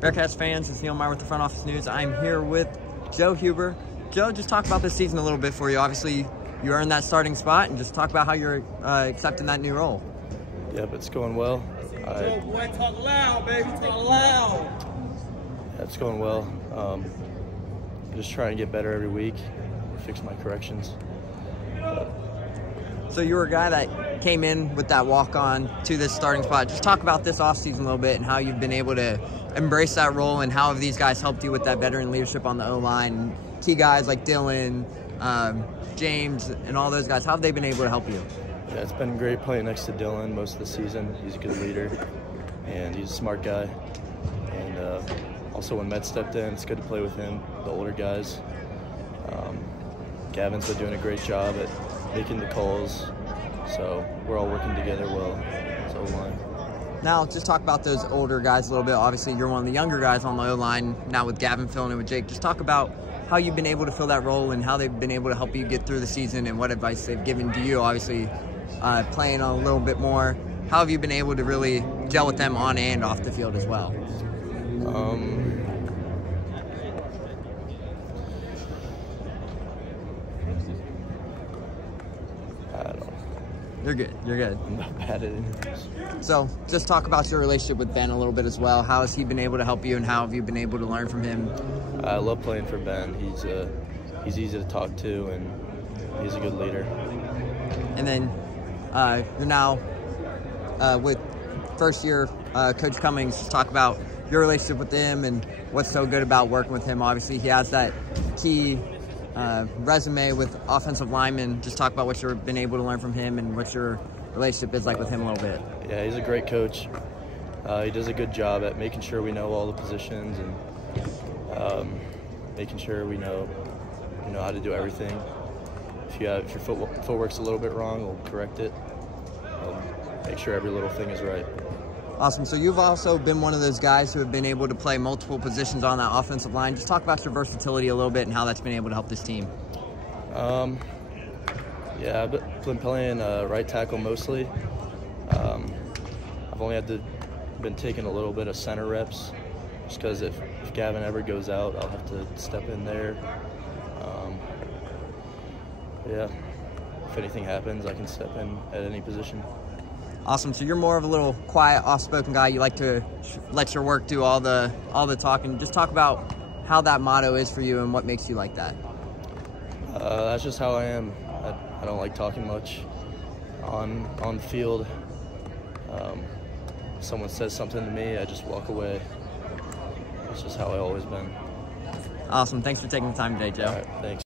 Bearcats fans, it's Neil Meyer with the Front Office News. I'm here with Joe Huber. Joe, just talk about this season a little bit for you. Obviously, you earned that starting spot, and just talk about how you're accepting that new role. Yep, it's going well. Joe, boy, talk loud, baby, talk loud. Yeah, it's going well. Just trying to get better every week, fix my corrections. So you were a guy that came in with that walk-on to this starting spot. Just talk about this offseason a little bit and how you've been able to embrace that role, and how have these guys helped you with that veteran leadership on the O-line. Key guys like Dylan, James, and all those guys, how have they been able to help you? Yeah, it's been great playing next to Dylan most of the season. He's a good leader, and he's a smart guy. And also when Met stepped in, it's good to play with him, the older guys. Gavin's been doing a great job at making the calls, so we're all working together well as O-line. Now, just talk about those older guys a little bit. Obviously, you're one of the younger guys on the O-line now with Gavin filling in with Jake. Just talk about how you've been able to fill that role and how they've been able to help you get through the season, and what advice they've given to you, obviously playing a little bit more. How have you been able to really gel with them on and off the field as well? You're good. You're good. I'm not bad at interviews. So just talk about your relationship with Ben a little bit as well. How has he been able to help you, and how have you been able to learn from him? I love playing for Ben. He's easy to talk to, and he's a good leader. And then you're now with first-year Coach Cummings. Just talk about your relationship with him and what's so good about working with him. Obviously, he has that key resume with offensive linemen. Just talk about what you've been able to learn from him and what your relationship is like with him a little bit. Yeah, he's a great coach. He does a good job at making sure we know all the positions, and making sure we know how to do everything. If your footwork's a little bit wrong, we'll correct it. Make sure every little thing is right. Awesome. So you've also been one of those guys who have been able to play multiple positions on that offensive line. Just talk about your versatility a little bit and how that's been able to help this team. Yeah, I've been playing right tackle mostly. I've only been taking a little bit of center reps, just because if Gavin ever goes out, I'll have to step in there. Yeah, if anything happens, I can step in at any position. Awesome. So you're more of a little quiet, off-spoken guy. You like to let your work do all the talking. Just talk about how that motto is for you and what makes you like that. That's just how I am. I don't like talking much on the field. If someone says something to me, I just walk away. That's just how I've always been. Awesome. Thanks for taking the time today, Joe. All right, thanks.